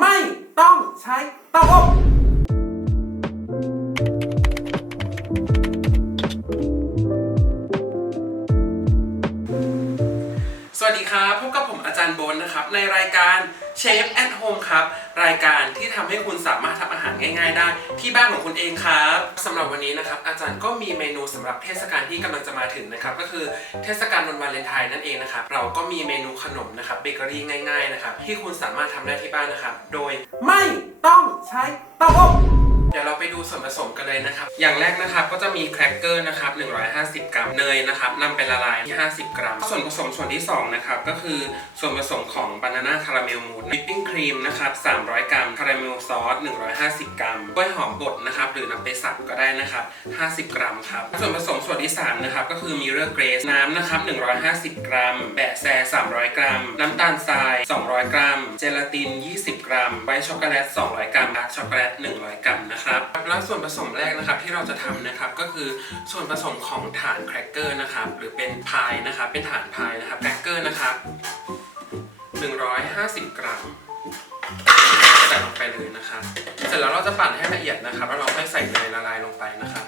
ไม่ต้องใช้เตาอบารย์โบนนะครับ ในรายการเชฟแอ t โฮมครับ รายการที่ทำให้คุณสามารถทำอาหารง่าย ๆ ได้ ที่บ้านของคุณเองครับสำหรับวันนี้นะครับ อาจารย์ก็มีเมนูสำหรับเทศกาลที่กำลังจะมาถึงนะครับ ก็คือเทศกาลวันวาเลนไทน์นั่นเองนะครับ เราก็มีเมนูขนมนะครับเบเกอรี่ง่าย ๆ นะครับ ที่คุณสามารถทำได้ที่บ้านนะครับ โดยไม่ต้องใช้เตาอบ ดี๋ยวเราไปดูส่วนผสมกันเลยนะครับ อย่างแรกนะครับก็จะมีแครกเกอร์นะครับ150 กรัม เนยนะครับนำไปละลายที่50 กรัม ส่วนผสมส่วนที่2นะครับก็คือส่วนผสมของบานาน่าคาราเมลมูนวิปปิ้งครีมนะครับ300 กรัม คาราเมลซอส150 กรัมกล้วยหอมบดนะครับหรือนำไปสับก็ได้นะครับ 50 กรัมครับ ส่วนผสมส่วนที่3นะครับก็คือมิเรอร์เกรสน้ำนะครับ150 กรัม แบะแซ300 กรัม น้ำตาลทราย 200 กรัม เจลาติน 20 กรัมไวท์ช็อกโกแลต 200 กรัมดาร์กช็อกโกแลต 100 กรัมนะครับแล้วส่วนผสมแรกนะครับที่เราจะทำนะครับก็คือส่วนผสมของฐานแครกเกอร์นะครับหรือเป็นพายนะครับเป็นฐานพายนะครับแครกเกอร์นะครับ 150 กรัมใส่ลงไปเลยนะครับ เสร็จแล้วเราจะปั่นให้ละเอียดนะครับ แล้วเราค่อยใส่เนยละลายลงไปนะครับ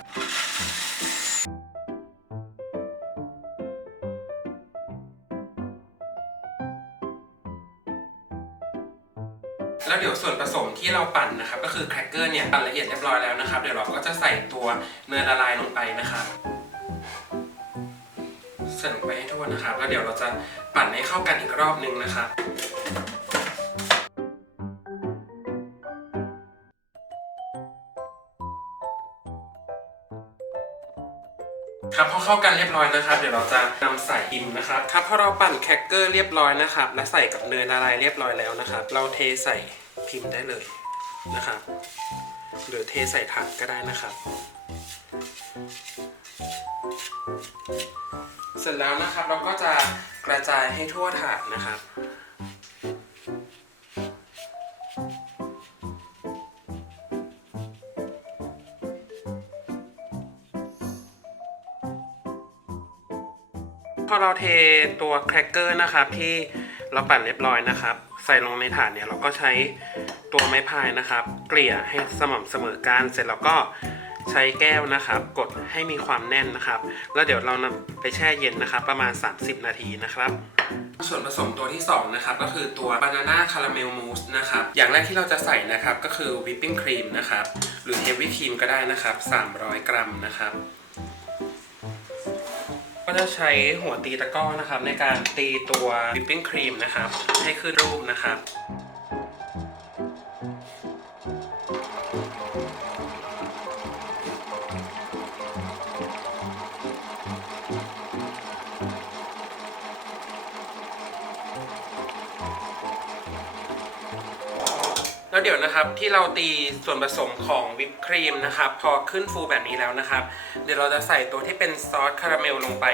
แล้วเดี๋ยวส่วนผสมที่เราปั่นนะครับก็คือแครกเกอร์เนี่ยปั่นละเอียดเรียบร้อยแล้วนะครับเดี๋ยวเราก็จะใส่ตัวเนยละลายลงไปนะครับใส่ลงไปให้ทั่วนะครับ แล้วเดี๋ยวเราจะปั่นให้เข้ากันอีกรอบนึงนะครับ ครับพอเข้ากันเรียบร้อยนะครับ เดี๋ยวเราจะนำใส่พิมพ์นะครับครับพอเราปั่นแครกเกอร์เรียบร้อยนะครับ และใส่กับเนยละลายเรียบร้อยแล้วนะครับ เราเทใส่พิมพ์ได้เลยนะครับหรือเทใส่ถาดก็ได้นะครับ เสร็จแล้วนะครับเราก็จะกระจายให้ทั่วถาดนะครับ พอเราเทตัวแครกเกอร์นะครับที่เราปั่นเรียบร้อยนะครับ ใส่ลงในถาดเนี่ยเราก็ใช้ตัวไม้พายนะครับ เกลี่ยให้สม่ำเสมอกันเสร็จแล้วก็ใช้แก้วนะครับ กดให้มีความแน่นนะครับ แล้วเดี๋ยวเรานำไปแช่เย็นนะครับ ประมาณ 30 นาทีนะครับ ส่วนผสมตัวที่ 2 นะครับ ก็คือตัวบานาน่าคาราเมลมูสนะครับ อย่างแรกที่เราจะใส่นะครับก็คือวิปปิ้งครีมนะครับ หรือเฮฟวี่ครีมก็ได้นะครับ 300 กรัมนะครับ ก็จะใช้หัวตีตะก้อนะครับในการตีตัววิปปิ้งครีมนะครับให้ขึ้นรูปนะครับ แล้วเดี๋ยวนะครับที่เราตีส่วนผสมของวิปครีมนะครับพอขึ้นฟูแบบนี้แล้วนะครับ เดี๋ยวเราจะใส่ตัวที่เป็นซอสคาราเมลลงไป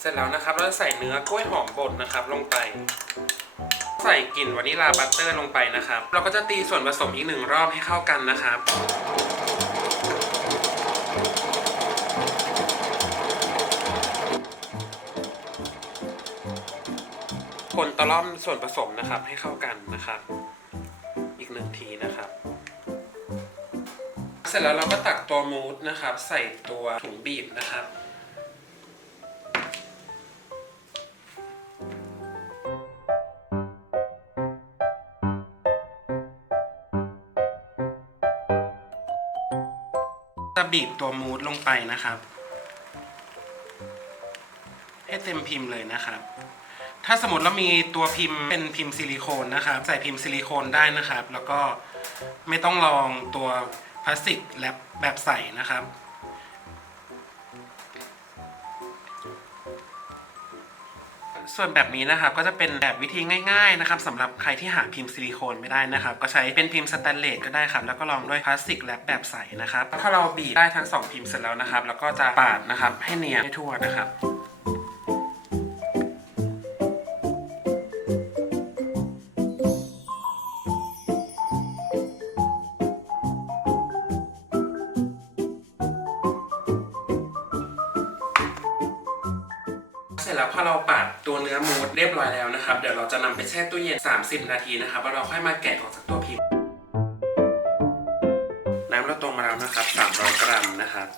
เสร็จแล้วนะครับเราจะใส่เนื้อกล้วยหอมบดนะครับลงไป ใส่กลิ่นวานิลาบัตเตอร์ลงไปนะครับ เราก็จะตีส่วนผสมอีกหนึ่งรอบให้เข้ากันนะครับ คนตะล่อมส่วนผสมนะครับให้เข้ากันนะครับ อีกหนึ่งทีนะครับ เสร็จแล้วเราก็ตักตัวมูสนะครับ ใส่ตัวถุงบีบนะครับจะบีบตัวมูสลงไปนะครับ ให้เต็มพิมพ์เลยนะครับ ถ้าสมมติเรามีตัวพิมพ์เป็นพิมพ์ซิลิโคนนะครับใส่พิมพ์ซิลิโคนได้นะครับ แล้วก็ไม่ต้องลองตัวพลาสติกแรปแบบใส่นะครับ ส่วนแบบนี้นะครับก็จะเป็นแบบวิธีง่าย ๆนะครับสำหรับใครที่หาพิมพ์ซิลิโคนไม่ได้นะครับ ก็ใช้เป็นพิมพ์สแตนเลสก็ได้ครับ แล้วก็ลองด้วยพลาสติกแรปแบบใสนะครับพอเราบีบได้ทั้งสองพิมพ์เสร็จแล้วนะครับ แล้วก็จะปาดนะครับให้เนียนให้ทั่วนะครับ แล้วพอเราปาดตัวเนื้อมูสเรียบร้อยแล้วนะครับ เดี๋ยวเราจะนำไปแช่ตู้เย็น 30 นาทีนะครับแล้วเราค่อยมาแกะออกจากตัวพิมพ์น้ำเราตรงมาแล้วนะครับ300 กรัมนะครับ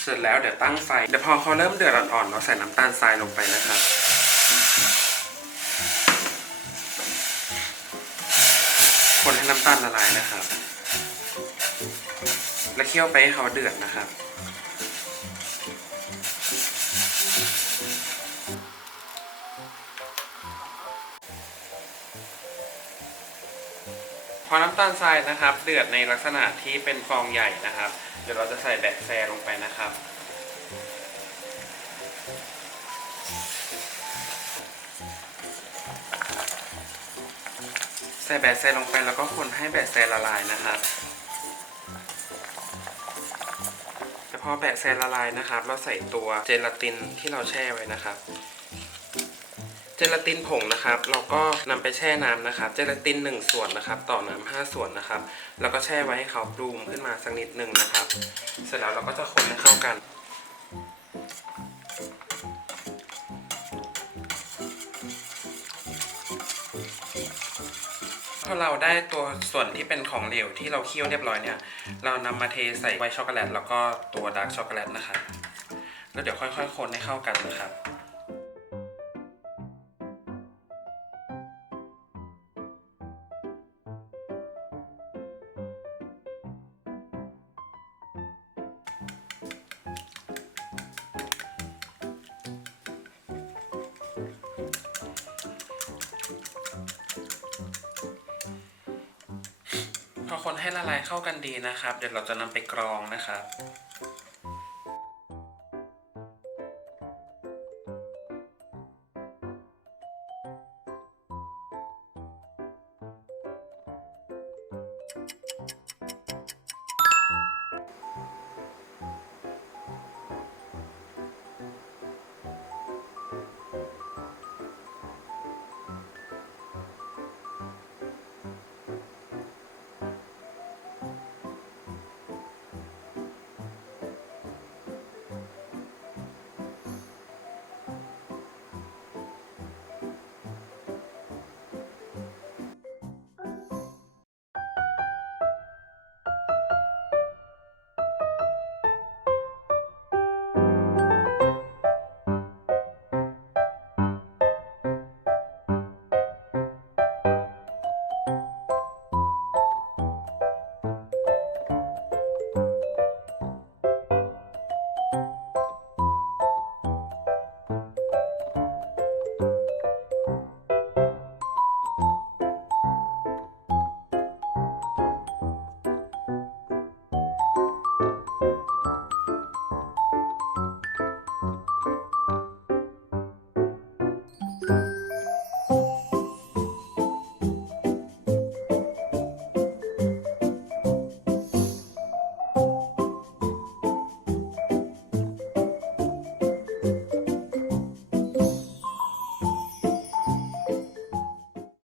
เสร็จแล้วเดี๋ยวตั้งไฟเดี๋ยวพอเขาเริ่มเดือดอ่อนๆเราใส่น้ำตาลทรายลงไปนะครับคนให้น้ำตาลละลายนะครับ แล้วเคี่ยวไปให้เขาเดือดนะครับ พอน้ำตาลทรายนะครับ เดือดในลักษณะที่เป็นฟองใหญ่นะครับ เดี๋ยวเราจะใส่แบะแซลงไปนะครับ ใส่แบะแซลงไปแล้วก็คนให้แบะแซละลายนะครับแต่พอแบะแซละลายนะครับ เราใส่ตัวเจลาตินที่เราแช่ไว้นะครับ เจลาตินผงนะครับ เราก็นำไปแช่น้ำนะครับ เจลาติน 1 ส่วนนะครับ ต่อน้ำ5ส่วนนะครับ แล้วก็แช่ไว้ให้เขาปรุงขึ้นมาสักนิดหนึ่งนะครับ เสร็จแล้วเราก็จะคนให้เข้ากันพอเราได้ตัวส่วนที่เป็นของเหลวที่เราเคี่ยวเรียบร้อยเนี่ย เรานำมาเทใส่ไวช็อกโกแลตแล้วก็ตัวดาร์กช็อกโกแลตนะครับ แล้วเดี๋ยวค่อยๆ คนให้เข้ากันนะครับ พอคนให้ละลายเข้ากันดีนะครับ เดี๋ยวเราจะนำไปกรองนะครับ